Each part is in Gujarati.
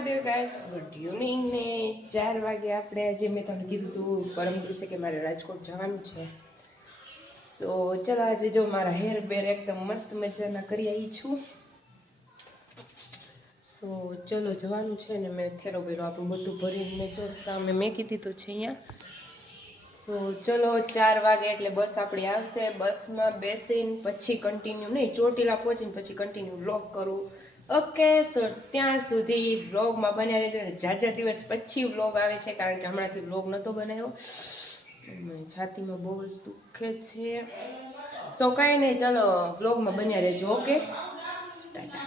મહાદેવ ગાઈસ ગુડ ઇવનિંગ ને ચાર વાગે આપણે આજે મેં તમને કીધું હતું પરમ દિવસે કે મારે રાજકોટ જવાનું છે. સો ચલો આજે જો મારા હેર બેર એકદમ મસ્ત મજાના કરી આવી છું. સો ચલો જવાનું છે ને મેં થેરો બેરો આપણું બધું ભરીને જો સામે મેં કીધી તો છે અહીંયા. સો ચલો ચાર વાગે એટલે બસ આપણી આવશે. બસમાં બેસીને પછી કન્ટિન્યુ નહીં, ચોટીલા પહોંચીને પછી કન્ટિન્યુ લોક કરું. ઓકે, સો ત્યાં સુધી વ્લોગમાં બન્યા રહેજો અને જાજા દિવસ પછી વ્લોગ આવે છે, કારણ કે હમણાંથી વ્લોગ નહોતો બનાવ્યો. છાતીમાં બહુ જ દુઃખે છે. સો કાંઈ નહીં, ચાલો વ્લોગમાં બન્યા રહેજો, ઓકે? ટાટા.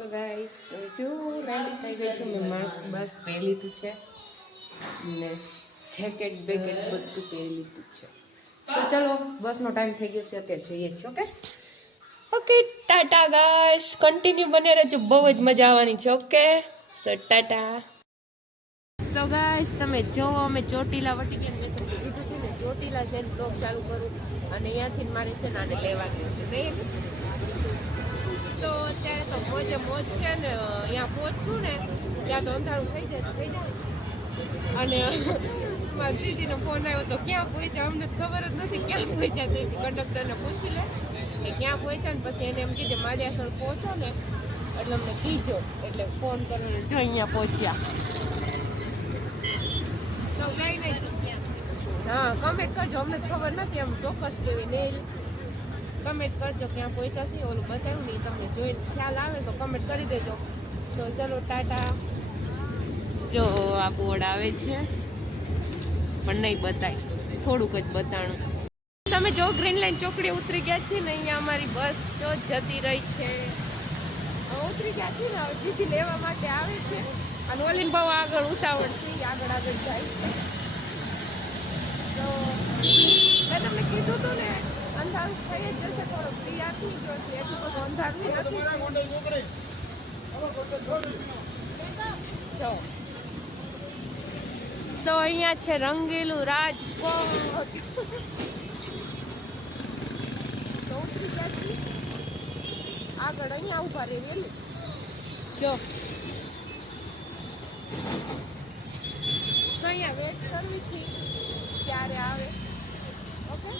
ગાઈસ, તો જો રેડી થઈ ગઈ છું. મેં માસ્ક બસ પહેરી લીધું છે. ને જેકેટ બેકેટ બધું પહેરી લીધું છે. તો ચલો બસનો ટાઈમ થઈ ગયો છે અત્યારે જઈએ છીએ okay okay tata guys continue બને રહેજો બહુ જ મજા આવવાની છે okay so tata. So guys તમે જોવો અમે ચોટીલા વટી ગયા મેં તમને કીધું હતું ને ચોટીલા જઈને બ્લોગ ચાલુ કરું અને અહીંયાથી મારે છે ને આને છે નહીં તો અત્યારે તો મોજે મોજ છે ને અહીંયા પહોંચું ને ત્યાં તો અંધારું થઈ જાય થઈ જાય. અને મારી દીદીનો ફોન આવ્યો તો ક્યાં પહોંચ્યા? અમને ખબર જ નથી ક્યાં પહોંચ્યા. તેથી કંડક્ટરને પૂછી લે કે ક્યાં પહોંચ્યા ને પછી એને એમ કીધે માલિયાસર પહોંચો ને એટલે અમને કીજો. એટલે ફોન કરીને જો અહીંયા પહોંચ્યા. હા કમેન્ટ કરજો. અમને ખબર નથી એમ ચોક્કસ કેવી નહીં. કમેન્ટ કરજો ક્યાં પહોંચ્યા છે. ઓલું બતાવ્યું નહીં તમને જોઈને ખ્યાલ આવે તો કમેન્ટ કરી દેજો. તો ચલો, ટાટા. જો આ બોર્ડ આવે છે. પણ નહીં બતાય થોડુંક જ બતાણું તમે જો ગ્રીન લાઈન ચોકડી ઉતરી ગયા છીએ ને અહીંયા અમારી બસ જો જતી રહી છે ઉતરી ગયા છીએ ને હવે લેવા માટે આવે છે અને ઓલીન બહુ આગળ ઉતાવળ છે આગળ આગળ જાય છે તો મેં તમને કીધું હતું ને અંધારું થઈ જ જશે થોડો તૈયાર થઈ ગયો છે એટલું બધું અંધારું નથી જો સો અહીંયા છે રંગીલું રાજકોટ. આગળ અહીંયા ઊભા રહી વેલી જો. સો અહીંયા વેટ કરવી છે. ક્યારે આવે? ઓકે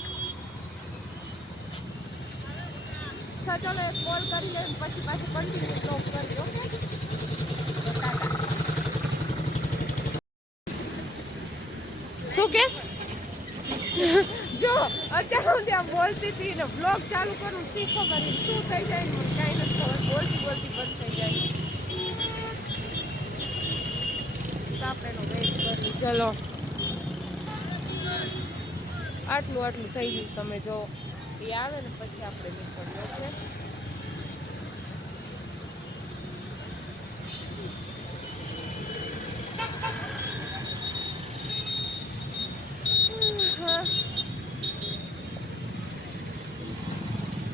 ચાલો એક કોલ કરી લે પછી પાછું કન્ટિન્યુ જોબ કરી ઓકે તો ટાટા શું કેસ જો અત્યારે હું ત્યાં બોલતી હતી ને બ્લોગ ચાલુ કરું, શીખો કરી શું થઈ જાય મને કાંઈ નથી ખબર, બોલતી બોલતી બંધ થઈ જાય. આપણે વેઇટ કરી, ચલો. આટલું આટલું થઈ ગયું તમે જો. એ આવે ને પછી આપણે નીકળીએ, ઓકે હા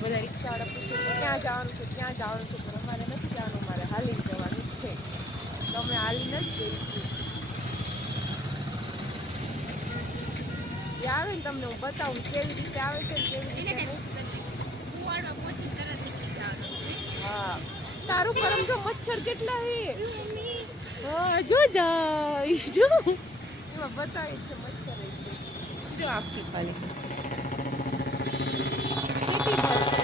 બધા રિક્ષાવાળા પૂછે કે ક્યાં જવાનું છે ક્યાં જવાનું છે પણ અમારે નથી જવાનું મારે હાલી જવાનું છે. તો અમે હાલીને જ જઈશું. એ આવે ને તમને હું બતાવું કેવી રીતે આવે છે કેવી રીતે હા. તારું પરમ જો મચ્છર કેટલા હે? હા જો જાય. જો. એમાં બતાવે છે મચ્છર. જો આખી ખાલી કેટલી મસ્ત.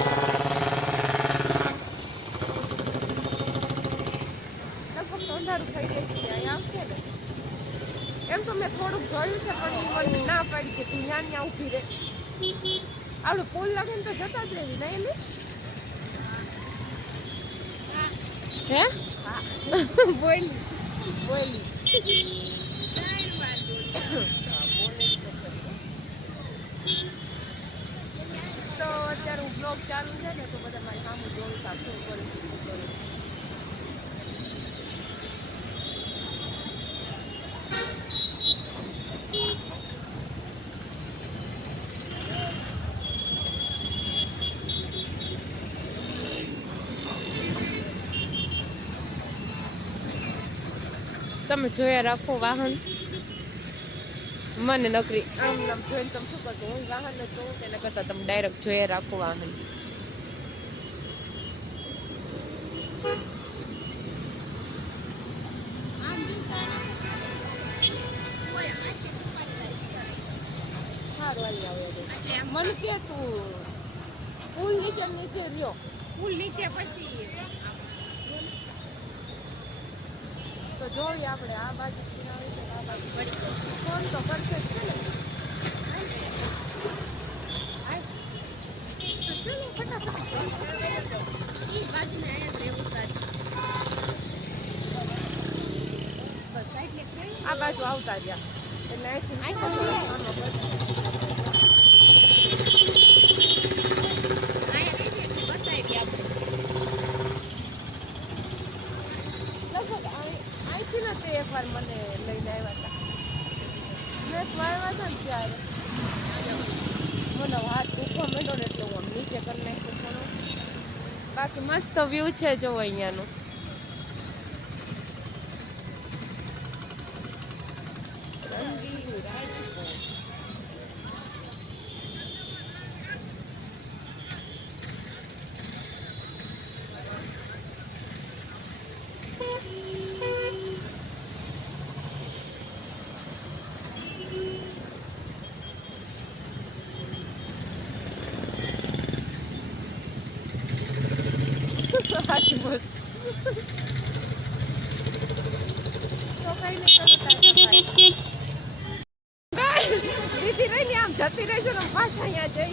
લગભગ તો અંધારું થઈ જાય છે અહીંયા આવશે ને એમ તો મેં થોડુંક જોયું છે, પણ મને ના પાડી કે તું ન્યા ન્યા ઊભી રહે. આપણે પુલ લગન તો જતા જ રહેવી, નહીં ને? હે? બોલી બોલી. બોલે તો અત્યારે હું બ્લોગ ચાલુ છે ને, તો બધા મારી સામું જોયું હતા શું તમે જોયા રાખો વાહન. મને નકરી આમ આમ જોઈને તમે શું કરશો? હું વાહન જ જોઉં તેના કરતાં તમે ડાયરેક્ટ જોયા રાખો વાહન. મને કે તું પુલ નીચે નીચે રહ્યો. પુલ નીચે પછી. તો જોઈએ આપણે આ બાજુ આવી છે આ બાજુ પડી ફોન તો કરશે જ ને. તો ચલો ફટાફટ એ બાજુને જ રહેવું સાચું બસ એટલે આ બાજુ આવતા રહ્યા. એટલે અહીંથી આય થોડો તો નાનો પડશે. આયા રહી એટલે બતાવી આપણે લગભગ અહીં- અહીંથી ને તે એકવાર મને લઈને આવ્યા હતા મેં આવ્યા હતા ને ત્યારે મને હાથ દુખવા માંડ્યો ને એટલે હું આમ નીચે કરી નાખ્યું થોડું બાકી મસ્ત વ્યૂ છે જો અહીંયાનું રંગીલું રાજકોટ. રહી આમ જતી રહીશું ને પાછા અહીંયા જઈ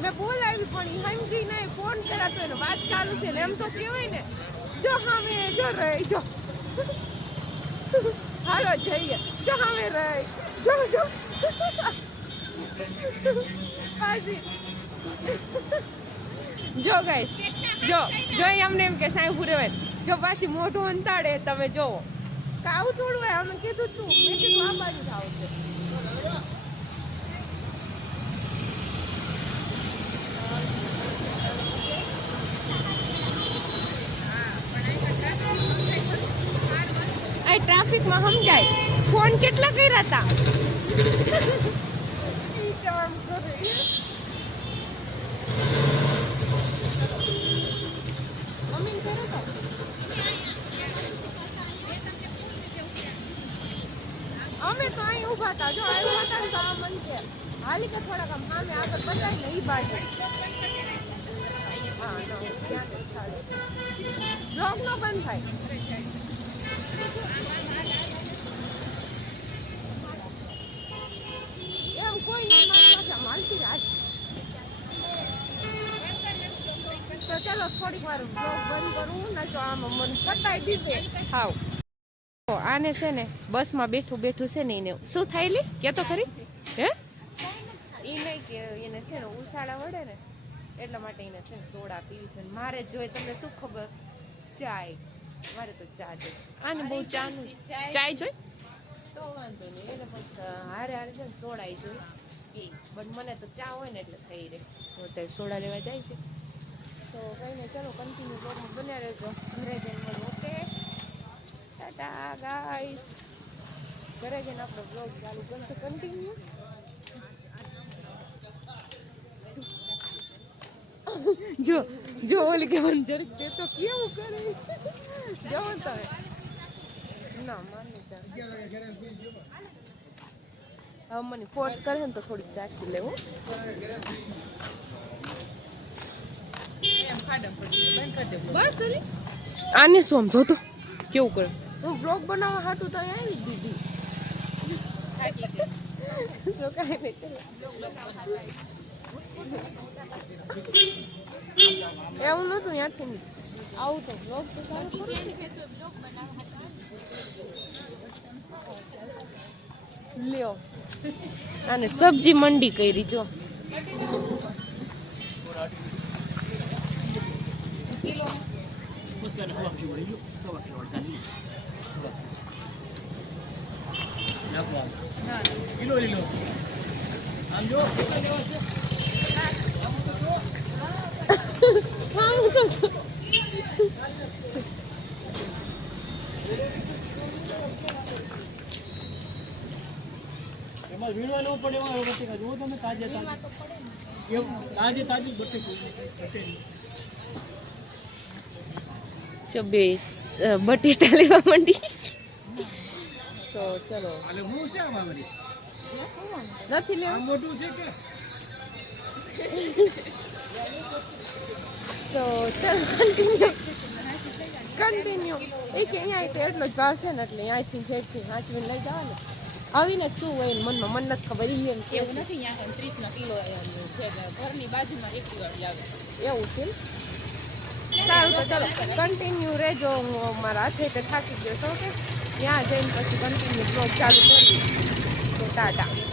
મેં બોલાવી પણ સમજી નહીં ફોન કરાતો એને વાત ચાલુ છે ને એમ તો કહેવાય ને જો સામે જો રહી જો હાલો જઈએ. જો સામે રહી જો ગાઈસ જો જો અહીં અમને એમ કે સાંઈ ઉભું રહેવાય જો પાછી મોઢું અંતાડે તમે જોવો. કાવું થોડું હોય, અમે કીધું તું. મેં કીધું આ બાજુ જ આવશે આ ટ્રાફિકમાં સમજાય. ફોન કેટલા કર્યા હતા ઈ તો આમ કરે. મમ્મીને કર્યો તો? અમે તો અહીં ઊભા હતા જો આવ્યા હતા ને તો આ મન કે કે થોડાક આમ સામે આગળ બતાવી ને એ બાજુ. હા. Vlog નો બંધ થાય. એમ કોઈ નહીં, મારી પાસે માલતી તો ચાલો, થોડીક વાર બ્લોગ બંધ કરું ને તો આમ મને પટાઈ દીધું. હાવ. આને છે ને, બસમાં બેઠું બેઠું છે ને એને. શું થાય કેતો ખરી? હે? એ નહીં કે એને છે ને ઉછાળા વળે ને એટલા માટે એને છે ને સોડા પીવી છે. મારે જોઈએ તમને શું ખબર? ચાય. મારે તો ચા જોઈએ. આને બહુ ચાનું ચાય જોઈ તો વાંધો નહીં એને પણ હારે હારે છે ને સોડા જોઈ પી પણ મને તો ચા હોય ને એટલે થઈ રહે. અત્યારે સોડા લેવા જાય છે. તો કઈ નહીં ચલો કન્ટિન્યુ બ્લોગમાં બન્યા રહેજો. ઘરે જઈને મળો ઓકે? ટાટા ગાઈસ ઘરે જઈને આપણો બ્લોગ ચાલુ કરશે. કન્ટિન્યુ જો જો ઓલી કે જરીક દે તો કેવું કરે? જો તમે ના માની હવે. મને ફોર્સ કરે ને તો થોડીક ચાખી લેવું. બસ આને શું આમ જોતો? કેવું કરે? હું બ્લોગ બનાવવા હાટું તો આવી દીધી. તો કાંઈ નહીં એવું નહોતું ત્યાંથી. આવું તો બ્લોગ તો સારું કરું. લ્યો. અને સબ્જી મંડી કરી જો. કિલો લીલો આમ sava kilodan değil. Sava. Nakwa. Kilo kilo. આમ જો કેટલા લેવા છે હા હું તો છું. એમાં વીણવા ન પડે એમાં બટેકા જુઓ તમે તાજે તાજે જો બે બટેટા લેવા માંડી. તો ચલો. એટલે હું છે આમાં નથી લેવા. મોટું છે કે? તો ચાલ કન્ટિન્યુ કન્ટિન્યુ એ કે અહીંયા તો એટલો જ ભાવ છે ને એટલે અહીંયાથી જેથી વાંચવીને લઈ જવાનું. આવીને શું હોય મનમાં મન નથી ખબર ઈ એમ એવું નથી અહીંયા કિલો ઘરની બાજુમાં એક એવું છે સારું તો ચલો કન્ટિન્યુ રહેજો હું મારા હાથે તો થાકી ગયો છો કે ત્યાં જઈને પછી કન્ટિન્યુ બ્લોગ ચાલુ કરી તો ટાટા.